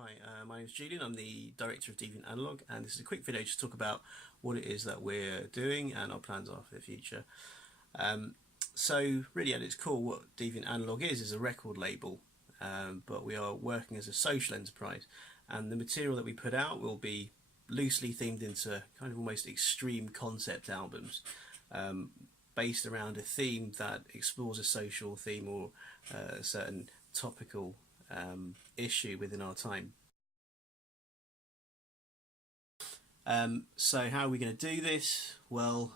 Hi, my name is Julian. I'm the Director of Deviant Analog, and this is a quick video just to talk about what it is that we're doing and our plans are for the future. So really at its core, what Deviant Analog is a record label, but we are working as a social enterprise, and the material that we put out will be loosely themed into kind of almost extreme concept albums, based around a theme that explores a social theme or a certain topical issue within our time. So how are we going to do this? Well,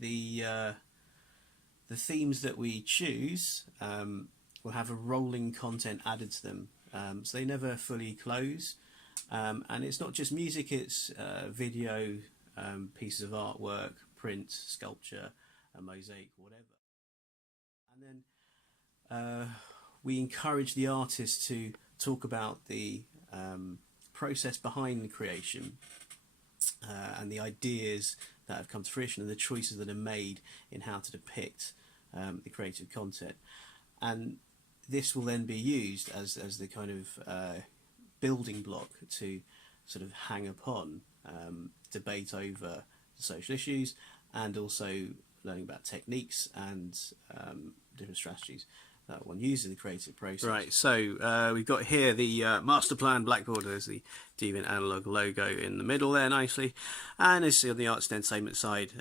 the themes that we choose will have a rolling content added to them, so they never fully close. And it's not just music; it's video, pieces of artwork, print, sculpture, a mosaic, whatever. And then we encourage the artist to talk about the process behind the creation and the ideas that have come to fruition and the choices that are made in how to depict the creative content. And this will then be used as the kind of building block to sort of hang upon debate over the social issues, and also learning about techniques and different strategies that one uses in the creative process. Right, so we've got here the master plan blackboard. There's the Deviant Analog logo in the middle there nicely, and as on the arts and entertainment side,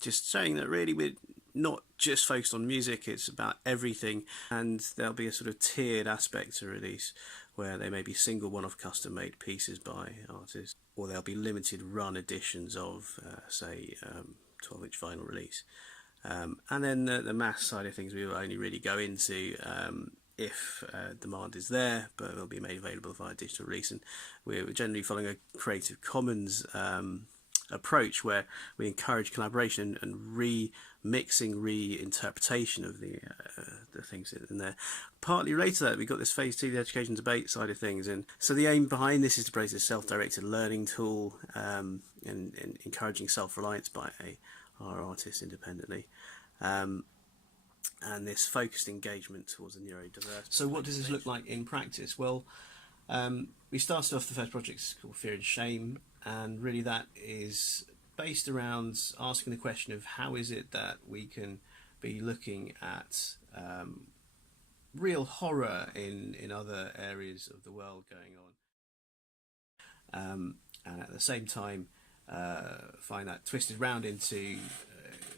just saying that really we're not just focused on music, it's about everything, and there'll be a sort of tiered aspect to release where there may be single one-off custom made pieces by artists, or there'll be limited run editions of say 12-inch vinyl release. And then the mass side of things we will only really go into if demand is there, but it will be made available via digital release. And we're generally following a Creative Commons approach where we encourage collaboration and remixing, reinterpretation of the things in there. Partly related to that, we've got this phase 2, the education debate side of things, and so the aim behind this is to create a self-directed learning tool and encouraging self-reliance by our artists independently, and this focused engagement towards the neurodiverse. So what does this look like in practice? Well, we started off, the first project called Fear and Shame, and really that is based around asking the question of how is it that we can be looking at real horror in other areas of the world going on, and at the same time find that twisted round into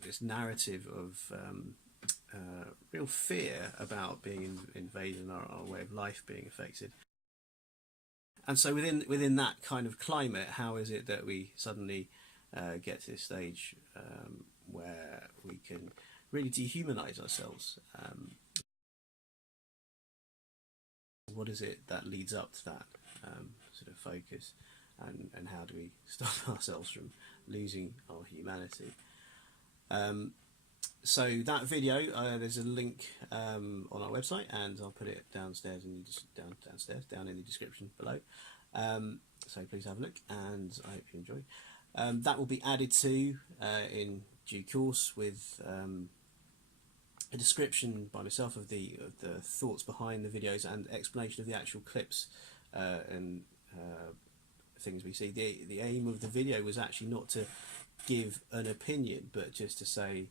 this narrative of real fear about being invaded and our way of life being affected. And so within that kind of climate, how is it that we suddenly get to this stage where we can really dehumanize ourselves? What is it that leads up to that sort of focus? And how do we stop ourselves from losing our humanity? So that video, there's a link on our website, and I'll put it downstairs down in the description below. So please have a look, and I hope you enjoy. That will be added to in due course with a description by myself of the thoughts behind the videos and explanation of the actual clips and things we see. The aim of the video was actually not to give an opinion, but just to say,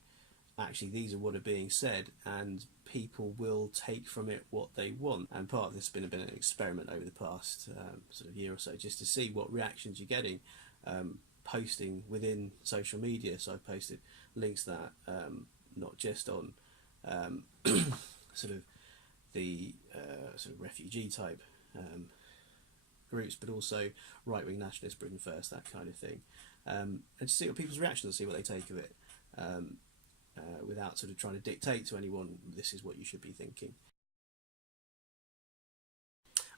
actually, these are what are being said, and people will take from it what they want. And part of this has been a bit of an experiment over the past sort of year or so, just to see what reactions you're getting posting within social media. So I posted links that not just on sort of the sort of refugee type groups, but also right-wing nationalist, Britain First, that kind of thing, and to see what people's reactions, see what they take of it, without sort of trying to dictate to anyone this is what you should be thinking.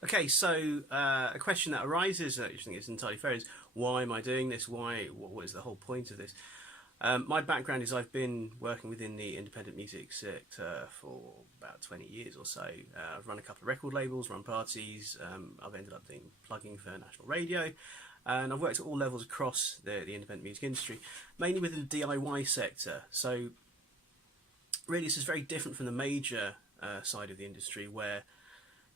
Okay, so a question that arises, I think it's entirely fair, is why am I doing this? What is the whole point of this? My background is I've been working within the independent music sector for about 20 years or so. I've run a couple of record labels, run parties, I've ended up doing plugging for national radio, and I've worked at all levels across the independent music industry, mainly within the DIY sector. So really this is very different from the major side of the industry, where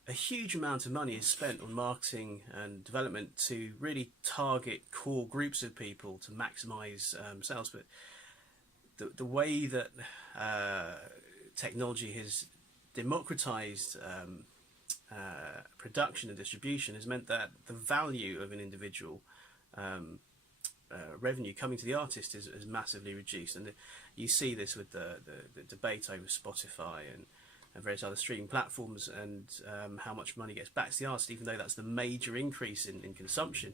a huge amount of money is spent on marketing and development to really target core groups of people to maximize sales. But the way that technology has democratized production and distribution has meant that the value of an individual revenue coming to the artist is massively reduced. And you see this with the debate over Spotify and various other streaming platforms, and how much money gets back to the artist, even though that's the major increase in consumption.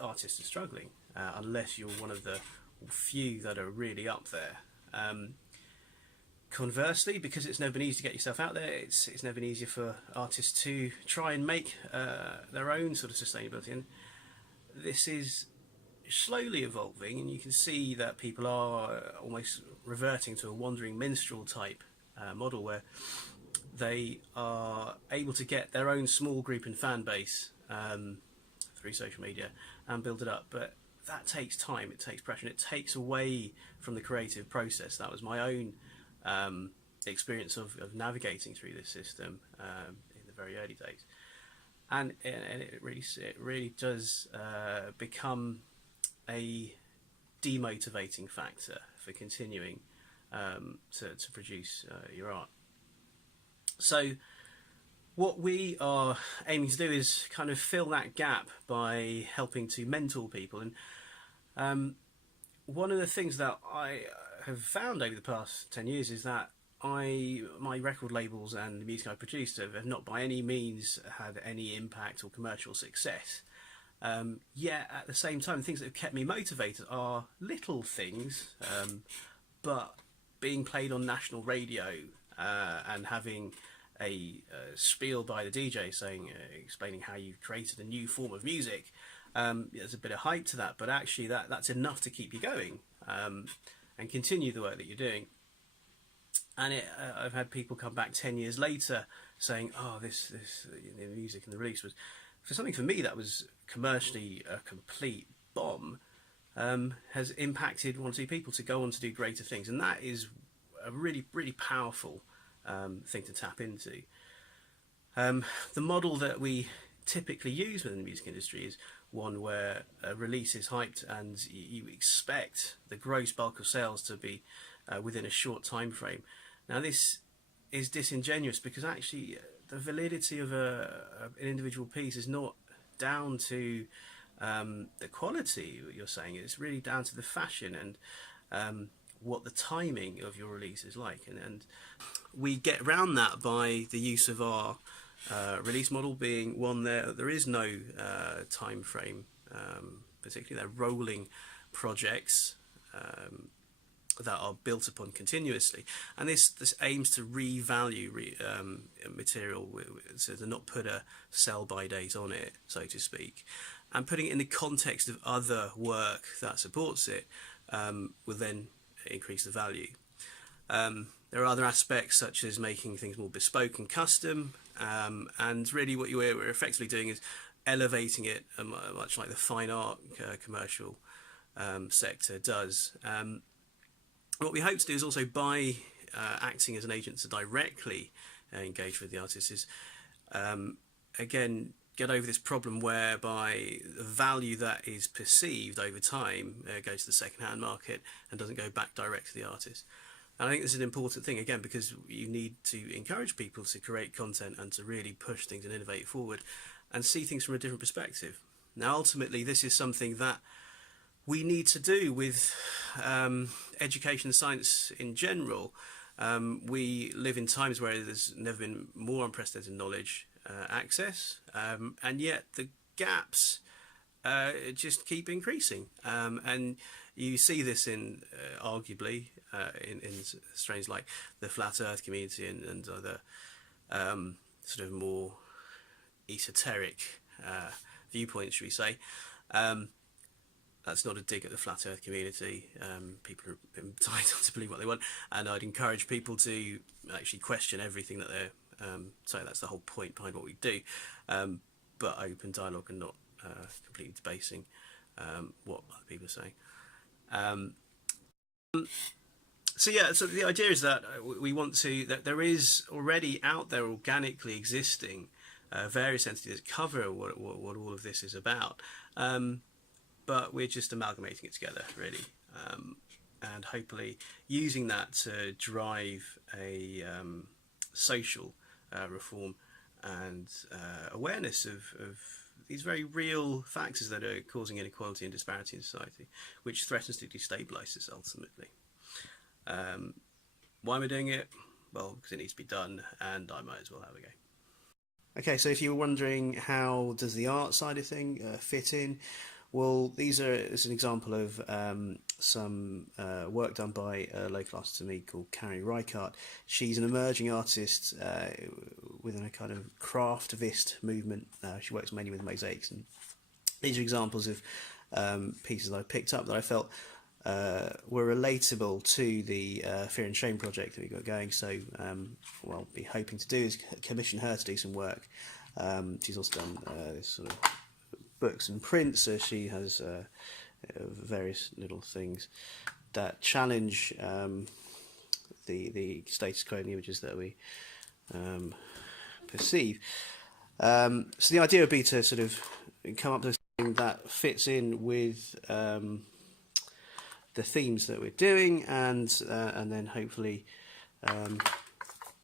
Artists are struggling unless you're one of the few that are really up there. Conversely, because it's never been easy to get yourself out there, it's never been easier for artists to try and make their own sort of sustainability. And this is slowly evolving, and you can see that people are almost reverting to a wandering minstrel type model, where they are able to get their own small group and fan base through social media and build it up. But that takes time, it takes pressure, and it takes away from the creative process. That was my own experience of navigating through this system in the very early days, and it really does become a demotivating factor for continuing to produce your art. So what we are aiming to do is kind of fill that gap by helping to mentor people. And one of the things that I have found over the past 10 years is that my record labels and the music I produced have not by any means had any impact or commercial success. Yet at the same time, the things that have kept me motivated are little things, but being played on national radio and having a spiel by the DJ saying, explaining how you've created a new form of music. There's a bit of hype to that, but actually that's enough to keep you going and continue the work that you're doing. And I've had people come back 10 years later saying, "Oh, this the music and the release was for something for me that was commercially a complete bomb." Has impacted one or two people to go on to do greater things, and that is a really, really powerful thing to tap into. The model that we typically use within the music industry is one where a release is hyped and you expect the gross bulk of sales to be within a short time frame. Now this is disingenuous, because actually the validity of an individual piece is not down to the quality you're saying. It's really down to the fashion and what the timing of your release is like, and we get around that by the use of our release model being one there is no time frame, particularly they're rolling projects that are built upon continuously, and this aims to revalue material, so to not put a sell by date on it, so to speak, and putting it in the context of other work that supports it will then increase the value. There are other aspects such as making things more bespoke and custom, and really what we're effectively doing is elevating it, much like the fine art commercial sector does. What we hope to do is also, by acting as an agent to directly engage with the artists, is again get over this problem whereby the value that is perceived over time goes to the second-hand market and doesn't go back direct to the artist. And I think this is an important thing, again, because you need to encourage people to create content and to really push things and innovate forward and see things from a different perspective. Now, ultimately, this is something that we need to do with education and science in general. We live in times where there's never been more unprecedented knowledge access, and yet the gaps just keep increasing. And you see this in arguably in strains like the flat earth community and other sort of more esoteric viewpoints, should we say. That's not a dig at the flat earth community. People are entitled to believe what they want, and I'd encourage people to actually question everything that they're so that's the whole point behind what we do, but open dialogue and not completely debasing what other people are saying. So yeah, so the idea is that we want to, that there is already out there organically existing various entities that cover what all of this is about, but we're just amalgamating it together, really, and hopefully using that to drive a social reform and awareness of these very real factors that are causing inequality and disparity in society, which threatens to destabilise us ultimately. Why am I doing it? Well, because it needs to be done, and I might as well have a go. Okay, so if you were wondering how does the art side of thing fit in, well, these are as an example of some work done by a local artist to me called Carrie Reichardt. She's an emerging artist within a kind of craftivist movement. She works mainly with mosaics, and these are examples of pieces that I picked up that I felt were relatable to the Fear and Shame project that we got going. So what I'll be hoping to do is commission her to do some work. She's also done this sort of books and prints, so she has various little things that challenge the status quo and the images that we perceive. So the idea would be to sort of come up with something that fits in with the themes that we're doing, and then hopefully